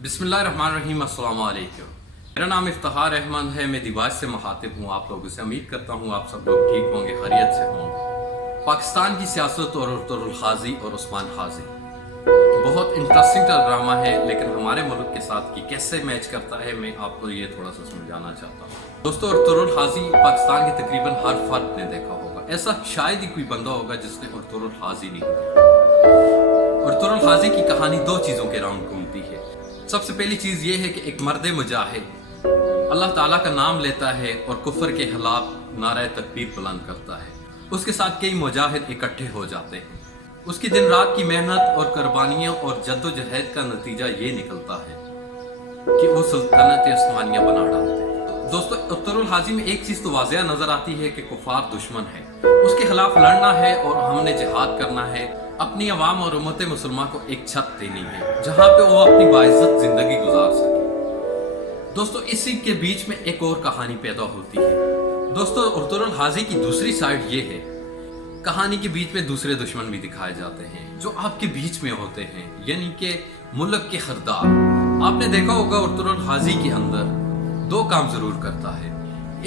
बिस्मिल्लाहिर्रहमानिर्रहीम, अस्सलाम वालेकुम। मेरा नाम इफ्तिखार अहमद है। मैं दिवास से मुखातिब हूँ आप लोगों से। उम्मीद करता हूँ आप सब लोग ठीक होंगे, खैरियत से होंगे। पाकिस्तान की सियासत और तुरुल हाजी और उस्मान हाजी बहुत इंटरेस्टिंग ड्रामा है, लेकिन हमारे मुल्क के साथ कि कैसे मैच करता है मैं आपको ये थोड़ा सा समझाना चाहता हूँ। दोस्तों, तुरुल हाजी पाकिस्तान के तकरीबन हर फर्द ने देखा होगा। ऐसा शायद ही कोई बंदा होगा जिसने तुरुल हाजी नहीं देखा। और तुरुल हाजी की कहानी दो चीज़ों के राउंड घूमती है। सबसे पहली चीज़ ये है कि एक मर्द मुजाहिद अल्लाह ताला का नाम लेता है और कुफर के खिलाफ नारा तकबीर बुलंद करता है। उसके साथ कई मुजाहिद इकट्ठे हो जाते हैं। उसकी दिन रात की मेहनत और कुर्बानियों और जद्दोजहद का नतीजा ये निकलता है कि वो सुल्तानत उस्मानिया बना डालते हैं। दोस्तों, तुरुल हाजी में एक चीज़ तो वाज़िया नज़र आती है कि कुफार दुश्मन है, उसके खिलाफ लड़ना है और हमने जिहाद करना है, अपनी अवाम और उम्मत मुसलमान को एक छत देनी है जहाँ पे वो अपनी बाइज्जत जिंदगी गुजार सके। दोस्तों, इसी के बीच में एक और कहानी पैदा होती है। दोस्तों, तुरुल हाजी की दूसरी साइड ये है, कहानी के बीच में दूसरे दुश्मन भी दिखाए जाते हैं जो आपके बीच में होते हैं, यानी कि मुल्क के खरदार। आपने देखा होगा तुरुल हाजी के अंदर दो काम जरूर करता है।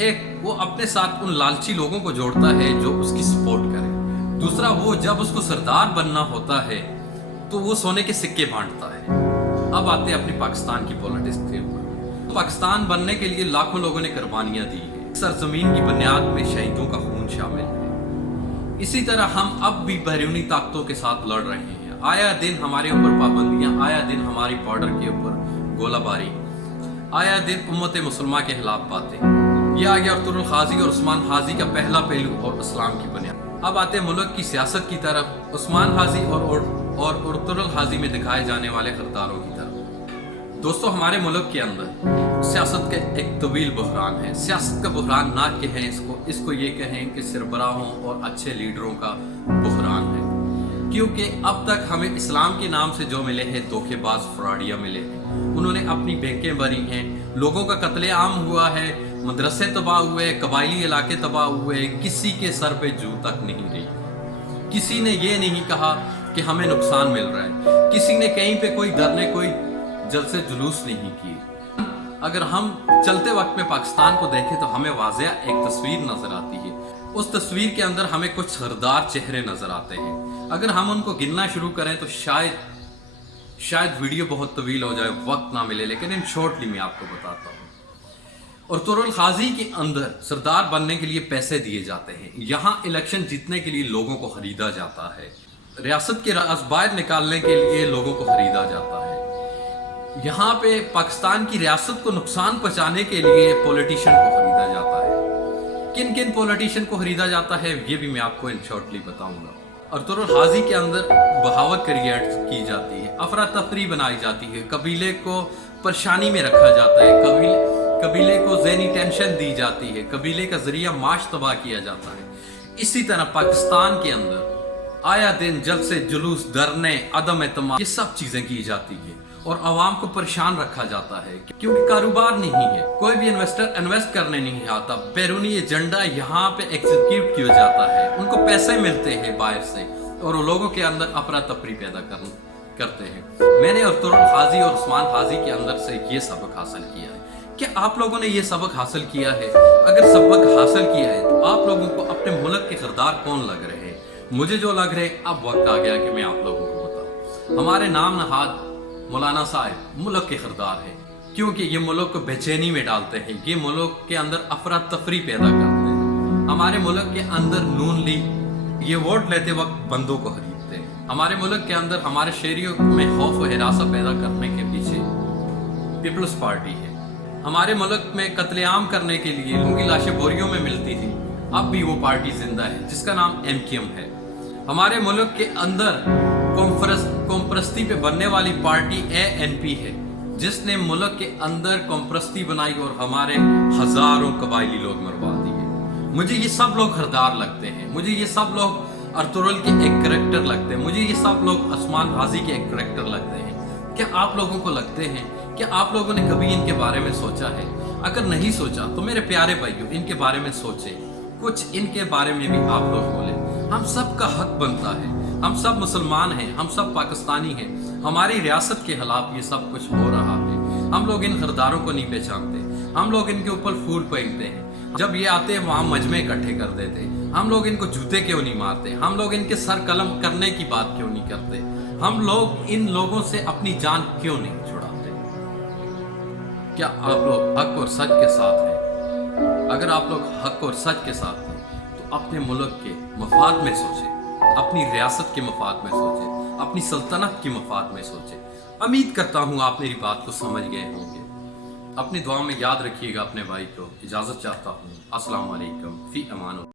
एक, वो अपने साथ उन लालची लोगों को जोड़ता है जो उसकी सपोर्ट करें। दूसरा, वो जब उसको सरदार बनना होता है तो वो सोने के सिक्के बांटता है। अब आते हैं अपने पाकिस्तान की पॉलिटिक्स के ऊपर। तो पाकिस्तान बनने के लिए लाखों लोगों ने कुर्बानियां दी है। सरजमीन की बुनियाद में शहीदों का खून शामिल है। इसी तरह हम अब भी बैरूनी ताकतों के साथ लड़ रहे हैं। आया दिन हमारे ऊपर पाबंदियां, आया दिन हमारी बॉर्डर के ऊपर गोलाबारी, आया दिन उम्मत मुसलमान के खिलाफ बातें। यह आ गया तुरुल हाजी और उस्मान हाजी का पहला पहलू और इस्लाम की बुनियाद। अब आते हैं मुल्क की सियासत की तरफ, उस्मान हाजी और तुरुल हाजी में दिखाए जाने वाले किरदारों की तरफ। दोस्तों, हमारे मुल्क के अंदर सियासत का एक तवील बहरान है। सियासत का बहरान ना कहें इसको ये कहें कि सरबराहों और अच्छे लीडरों का बहरान है, क्योंकि अब तक हमें इस्लाम के नाम से जो मिले हैं धोखेबाज फ्रॉडिया मिले हैं। उन्होंने अपनी बैंकें भरी हैं, लोगों का कत्लेआम हुआ है, मदरसे तबाह हुए, कबायली इलाके तबाह हुए, किसी के सर पे जू तक नहीं रही। किसी ने ये नहीं कहा कि हमें नुकसान मिल रहा है, किसी ने कहीं पे कोई धरने, कोई जलसे जुलूस नहीं किए। अगर हम चलते वक्त में पाकिस्तान को देखें तो हमें वाज़िया एक तस्वीर नजर आती है। उस तस्वीर के अंदर हमें कुछ सरदार चेहरे नजर आते हैं। अगर हम उनको गिनना शुरू करें तो शायद वीडियो बहुत तवील हो जाए, वक्त ना मिले, लेकिन इन शॉर्टली मैं आपको बताता हूँ। और तुरुल हाजी के अंदर सरदार बनने के लिए पैसे दिए जाते हैं। यहाँ इलेक्शन जीतने के लिए लोगों को खरीदा जाता है, रियासत के असबाब निकालने के लिए लोगों को खरीदा जाता है। यहाँ पे पाकिस्तान की रियासत को नुकसान पहुँचाने के लिए पॉलिटिशियन को खरीदा जाता है। किन किन पॉलिटिशियन को खरीदा जाता है ये भी मैं आपको इन शॉर्टली बताऊंगा। और तुरुल हाजी के अंदर बहावत क्रिएट की जाती है, अफरा तफरी बनाई जाती है, कबीले को परेशानी में रखा जाता है, कबीले को ज़हनी टेंशन दी जाती है, कबीले का जरिया माश तबाह किया जाता है। इसी तरह पाकिस्तान के अंदर आया दिन जल्द से जुलूस, धरने, अदम एतमाद, ये सब चीजें की जाती है और आवाम को परेशान रखा जाता है, क्योंकि कारोबार नहीं है, कोई भी इन्वेस्टर इन्वेस्ट करने नहीं आता। बैरूनी एजेंडा यहाँ पे एग्जीक्यूट किया जाता है, उनको पैसे मिलते हैं बाहर से और लोगों के अंदर अफरा तफरी पैदा करते हैं। मैंने और तुरुल हाजी और उस्मान हाजी के अंदर से ये सबक हासिल किया है। क्या आप लोगों ने ये सबक हासिल किया है? अगर सबक हासिल किया है तो आप लोगों को अपने मुल्क के किरदार कौन लग रहे हैं? मुझे जो लग रहे हैं, अब वक्त आ गया कि मैं आप लोगों को बताऊं। हमारे नाम नहाद मौलाना साहब मुल्क के किरदार हैं, क्योंकि ये मुल्क को बेचैनी में डालते हैं, ये मुल्क के अंदर अफरा तफरी पैदा करते हैं। हमारे मुल्क के अंदर नून लीग ये वोट लेते वक्त बंदों को खरीदते हैं। हमारे मुल्क के अंदर हमारे शहरियों में खौफ व हिरासा पैदा करने के पीछे पीपल्स पार्टी है। हमारे मुल्क में कत्लेआम करने के लिए लोगों की लाशें बोरियों में मिलती थी, अब भी वो पार्टी जिंदा है जिसका नाम MKM है। हमारे मुल्क के अंदर कौमपरस्ती पे बनने वाली पार्टी ANP है, जिसने मुल्क के अंदर कौमपरस्ती बनाई और हमारे हजारों कबायली लोग मरवा दिए। मुझे ये सब लोग हरदार लगते हैं, मुझे ये सब लोग तुरुल के एक करेक्टर लगते हैं, मुझे ये सब लोग उस्मान हाजी के एक करेक्टर लगते हैं। क्या आप लोगों को लगते हैं? क्या आप लोगों ने कभी इनके बारे में सोचा है? अगर नहीं सोचा तो मेरे प्यारे भाइयों, इनके बारे में सोचें, कुछ इनके बारे में भी आप लोग बोलें। हम सब का हक बनता है, हम सब मुसलमान हैं, हम सब पाकिस्तानी हैं। ہماری ریاست کے خلاف یہ سب کچھ ہو رہا ہے. ہم لوگ ان غداروں کو نہیں پہچانتے. ہم لوگ ان کے اوپر پھول پھینکتے ہیں. جب یہ آتے ہیں وہاں مجمع اکٹھے کر دیتے. ہم لوگ ان کو جوتے کیوں نہیں مارتے؟ ہم لوگ ان کے سر قلم کرنے کی بات کیوں نہیں کرتے؟ ہم لوگ ان لوگوں سے اپنی جان کیوں نہیں چھڑاتے؟ کیا آپ لوگ حق اور سچ کے ساتھ ہیں؟ اگر آپ لوگ حق اور سچ کے ساتھ ہیں تو اپنے ملک کے مفاد میں سوچیں، اپنی ریاست کے مفاد میں سوچیں، اپنی سلطنت کے مفاد میں سوچیں. امید کرتا ہوں آپ میری بات کو سمجھ گئے ہوں گے. اپنی دعا میں یاد رکھیے گا اپنے بھائی کو. اجازت چاہتا ہوں. السلام علیکم. فی امان اللہ.